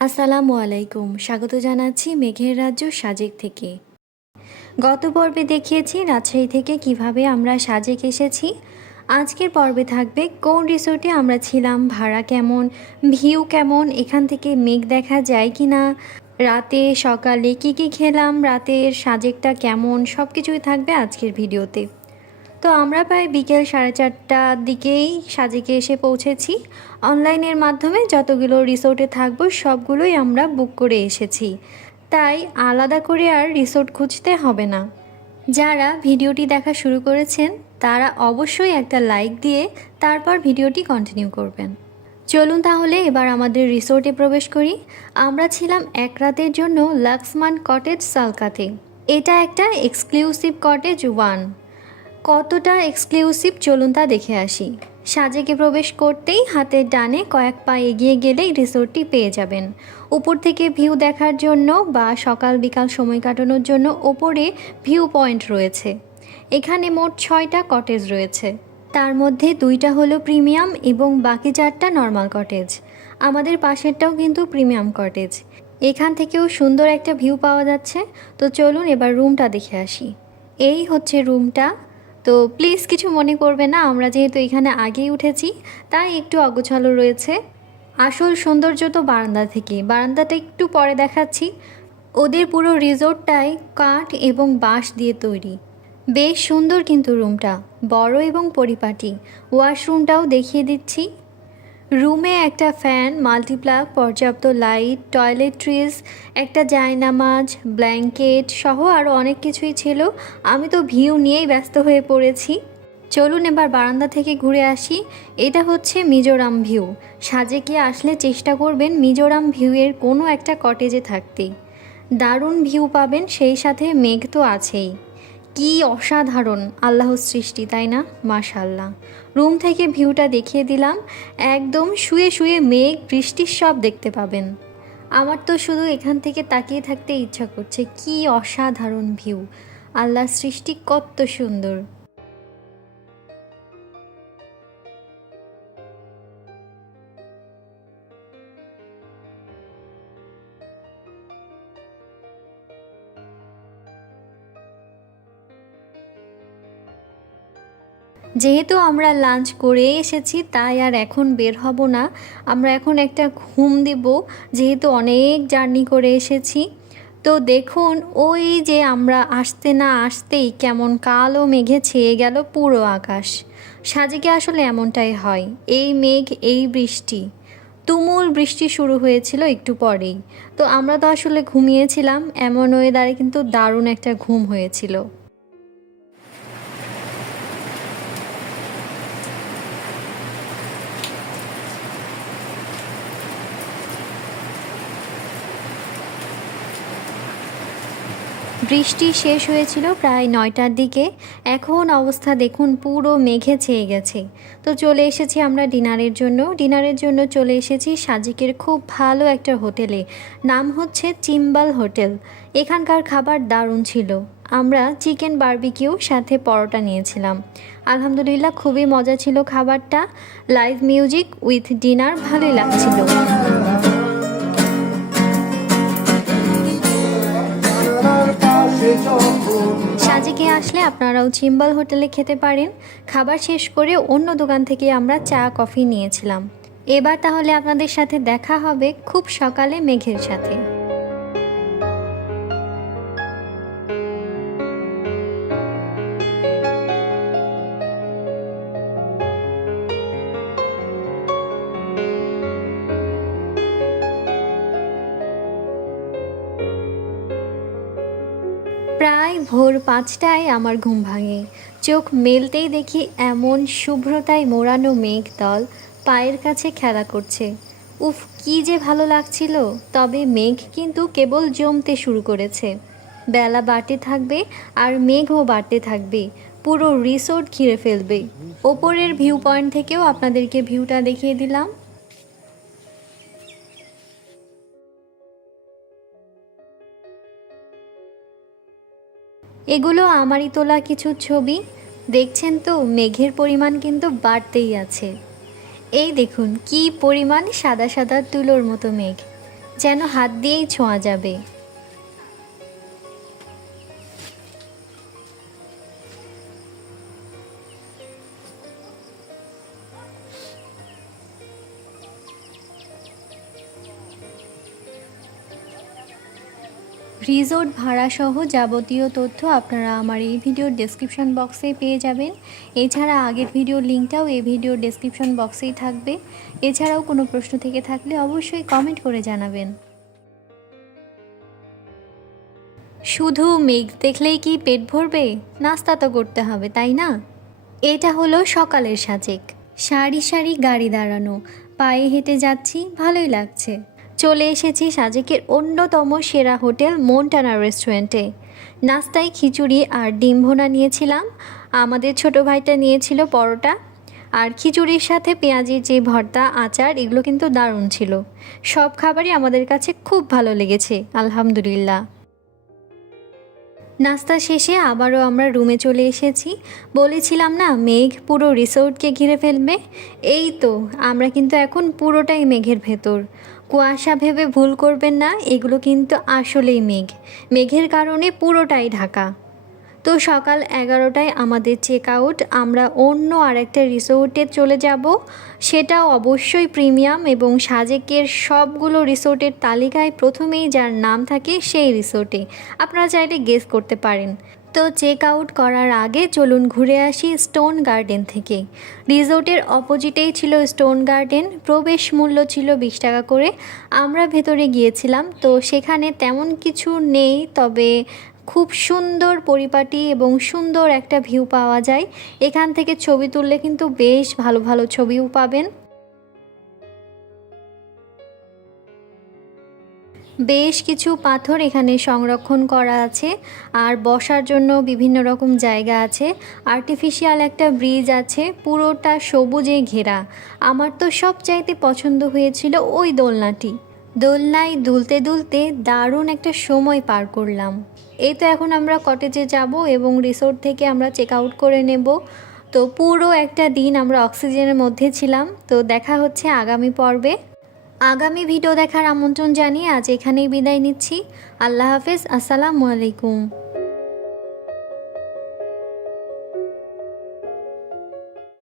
আসসালামু আলাইকুম। স্বাগত জানাচ্ছি মেঘের রাজ্য সাজেক থেকে। গত পর্বে দেখিয়েছি রাজশাহী থেকে কীভাবে আমরা সাজেক এসেছি। আজকের পর্বে থাকবে কোন রিসোর্টে আমরা ছিলাম, ভাড়া কেমন, ভিউ কেমন, এখান থেকে মেঘ দেখা যায় কি না রাতে, সকালে কি কি খেলাম, রাতের সাজেকটা কেমন সব কিছুই থাকবে আজকের ভিডিওতে। তো আমরা প্রায় বিকেল সাড়ে চারটার দিকেই সাজেকে এসে পৌঁছেছি। অনলাইনের মাধ্যমে যতগুলো রিসোর্টে থাকব, সবগুলোই আমরা বুক করে এসেছি। তাই আলাদা করে আর রিসোর্ট খুঁজতে হবে না। যারা ভিডিওটি দেখা শুরু করেছেন, তারা অবশ্যই একটা লাইক দিয়ে তারপর ভিডিওটি কন্টিনিউ করবেন। চলুন তাহলে এবার আমাদের রিসোর্টে প্রবেশ করি। আমরা ছিলাম এক রাতের জন্য লাক্সমান কটেজ সালকাতে। এটা একটা এক্সক্লুসিভ কটেজ ওয়ান। কতটা এক্সক্লুসিভ চলুন তা দেখে আসি। সাজেকে প্রবেশ করতেই হাতের ডানে কয়েক পা এগিয়ে গেলেই রিসোর্টটি পেয়ে যাবেন। উপর থেকে ভিউ দেখার জন্য বা সকাল বিকাল সময় কাটানোর জন্য ওপরে ভিউ পয়েন্ট রয়েছে। এখানে মোট ছয়টা কটেজ রয়েছে। তার মধ্যে দুইটা হলো প্রিমিয়াম এবং বাকি চারটা নর্মাল কটেজ। আমাদের পাশেরটাও কিন্তু প্রিমিয়াম কটেজ। এখান থেকেও সুন্দর একটা ভিউ পাওয়া যাচ্ছে। তো চলুন এবার রুমটা দেখে আসি। এই হচ্ছে রুমটা। তো প্লিজ কিছু মনে করবে না, আমরা যেহেতু এখানে আগেই উঠেছি, তাই একটু অগোছালো রয়েছে। আসল সৌন্দর্য তো বারান্দা থেকে, বারান্দাটা একটু পরে দেখাচ্ছি। ওদের পুরো রিসোর্টটাই কাঠ এবং বাঁশ দিয়ে তৈরি। বেশ সুন্দর কিন্তু রুমটা, বড় এবং পরিপাটি। ওয়াশরুমটাও দেখিয়ে দিচ্ছি। রুমে একটা ফ্যান মাল্টিপ্লাগ পর্যাপ্ত লাইট, টয়লেট্রিজ, একটা জায়নামাজ, ব্ল্যাঙ্কেট সহ আরও অনেক কিছুই ছিল। আমি তো ভিউ নিয়েই ব্যস্ত হয়ে পড়েছি। চলুন এবার বারান্দা থেকে ঘুরে আসি। এটা হচ্ছে মিজোরাম ভিউ। সাজেকে আসলে চেষ্টা করবেন মিজোরাম ভিউয়ের কোনো একটা কটেজে থাকতে? দারুণ ভিউ পাবেন, সেই সাথে মেঘ তো আছেই। কি অসাধারণ আল্লাহ সৃষ্টি, তাই না? মাশাল্লাহ রুম থেকে ভিউটা দেখিয়ে দিলাম। একদম শুয়ে শুয়ে মেঘ, বৃষ্টির সব দেখতে পাবেন। আমার তো শুধু এখান থেকে তাকিয়ে থাকতে ইচ্ছা করছে। কি অসাধারণ ভিউ। আল্লাহ সৃষ্টি কত সুন্দর। যেহেতু আমরা লাঞ্চ করে এসেছি, তাই আর এখন বের হব না। আমরা এখন একটা ঘুম দেব, যেহেতু অনেক জার্নি করে এসেছি। তো দেখুন, ওই যে আমরা আসতে না আসতেই কেমন কালো মেঘে ছেয়ে গেল পুরো আকাশ। সাজেকে আসলে এমনটাই হয়, এই মেঘ, এই বৃষ্টি। তুমুল বৃষ্টি শুরু হয়েছিল একটু পরেই। তো আমরা তো আসলে ঘুমিয়েছিলাম, এমন ওয়েদারে কিন্তু দারুণ একটা ঘুম হয়েছিল। বৃষ্টি শেষ হয়েছিল প্রায় নয়টার দিকে। এখন অবস্থা দেখুন, পুরো মেঘে ছেয়ে গেছে। তো চলে এসেছি আমরা ডিনারের জন্য। ডিনারের জন্য চলে এসেছি সাজিকের খুব ভালো একটা হোটেলে। নাম হচ্ছে চিম্বাল হোটেল। এখানকার খাবার দারুণ ছিল। আমরা চিকেন বারবিকিউ সাথে পরোটা নিয়েছিলাম। আলহামদুলিল্লাহ খুবই মজা ছিল খাবারটা। লাইভ মিউজিক উইথ ডিনার ভালোই লাগছিল। সাজেকে আসলে আপনারাও চিম্বল হোটেলে খেতে পারেন। খাবার শেষ করে অন্য দোকান থেকে আমরা চা, কফি নিয়েছিলাম। এবার তাহলে আপনাদের সাথে দেখা হবে খুব সকালে মেঘের সাথে। প্রায় ভোর পাঁচটায় আমার ঘুম ভাঙে। চোখ মেলতেই দেখি এমন শুভ্রতায় মোড়ানো মেঘ দল পায়ের কাছে খেলা করছে। উফ, কি যে ভালো লাগছিল, তবে মেঘ কিন্তু কেবল জমতে শুরু করেছে। বেলা বাড়তে থাকবে আর মেঘও বাড়তে থাকবে, পুরো রিসোর্ট ঘিরে ফেলবে। ওপরের ভিউ পয়েন্ট থেকেও আপনাদেরকে ভিউটা দেখিয়ে দিলাম। এগুলো আমারই তোলা কিছু ছবি। দেখছেন তো, মেঘের পরিমাণ কিন্তু বাড়তেই আছে। এই দেখুন, কি পরিমাণ সাদা সাদা তুলোর মতো মেঘ। যেন হাত দিয়েই ছোঁয়া যাবে। রিসোর্ট ভাড়াসহ যাবতীয় তথ্য আপনারা আমার এই ভিডিওর ডেসক্রিপশন বক্সে পেয়ে যাবেন। এছাড়া আগের ভিডিওর লিঙ্কটাও এই ভিডিওর ডেসক্রিপশন বক্সেই থাকবে। এছাড়াও কোনো প্রশ্ন থেকে থাকলে অবশ্যই কমেন্ট করে জানাবেন। শুধু মেঘ দেখলেই কি পেট ভরবে? নাস্তা তো করতে হবে, তাই না? এটা হলো সকালের সাজেক। সারি সারি গাড়ি দাঁড়ানো। পায়ে হেঁটে যাচ্ছি, ভালোই লাগছে। চলে এসেছি সাজেকের অন্যতম সেরা হোটেল মন্টানা রেস্টুরেন্টে। নাস্তায় খিচুড়ি আর ডিম ভোনা নিয়েছিলাম। আমাদের ছোট ভাইটা নিয়েছিল পরোটা। আর খিচুড়ির সাথে পেঁয়াজির যে ভর্তা, আচার, এগুলো কিন্তু দারুণ ছিল। সব খাবারই আমাদের কাছে খুব ভালো লেগেছে, আলহামদুলিল্লাহ। নাস্তা শেষে আবারও আমরা রুমে চলে এসেছি। বলেছিলাম না, মেঘ পুরো রিসোর্টকে ঘিরে ফেলবে? এই তো, আমরা কিন্তু এখন পুরোটাই মেঘের ভেতর। কুয়াশা ভেবে ভুল করবেন না, এগুলো কিন্তু আসলেই মেঘ। মেঘের কারণে পুরোটাই ঢাকা। তো সকাল এগারোটায় আমাদের চেক আউট আমরা অন্য আরেকটা রিসোর্টে চলে যাব। সেটাও অবশ্যই প্রিমিয়াম এবং সাজেকের সবগুলো রিসোর্টের তালিকায় প্রথমেই যার নাম থাকে সেই রিসোর্টে। আপনারা চাইলে গেস করতে পারেন। তো চেক আউট করার আগে চলুন ঘুরে আসি স্টোন গার্ডেন থেকে। রিসোর্টের অপোজিটেই ছিল স্টোন গার্ডেন প্রবেশ মূল্য ছিল বিশ টাকা করে। আমরা ভেতরে গিয়েছিলাম, তো সেখানে তেমন কিছু নেই, তবে খুব সুন্দর পরিপাটি এবং সুন্দর একটা ভিউ পাওয়া যায়। এখান থেকে ছবি তুললে কিন্তু বেশ ভালো ভালো ছবিও পাবেন। বেশ কিছু পাথর এখানে সংরক্ষণ করা আছে আর বসার জন্য বিভিন্ন রকম জায়গা আছে। আর্টিফিশিয়াল একটা ব্রিজ আছে, পুরোটা সবুজে ঘেরা। আমার তো সব চাইতে পছন্দ হয়েছিল ওই দোলনাটি। দোলনায় দুলতে দুলতে দারুণ একটা সময় পার করলাম। এই তো এখন আমরা কটেজে যাব এবং রিসোর্ট থেকে আমরা চেক আউট করে নেব। তো পুরো একটা দিন আমরা অক্সিজেনের মধ্যে ছিলাম। তো দেখা হচ্ছে আগামী পর্বে। আগামী ভিডিও দেখার আমন্ত্রণ জানিয়ে আজ এখানেই বিদায় নিচ্ছি। আল্লাহ হাফেজ আসসালামু আলাইকুম।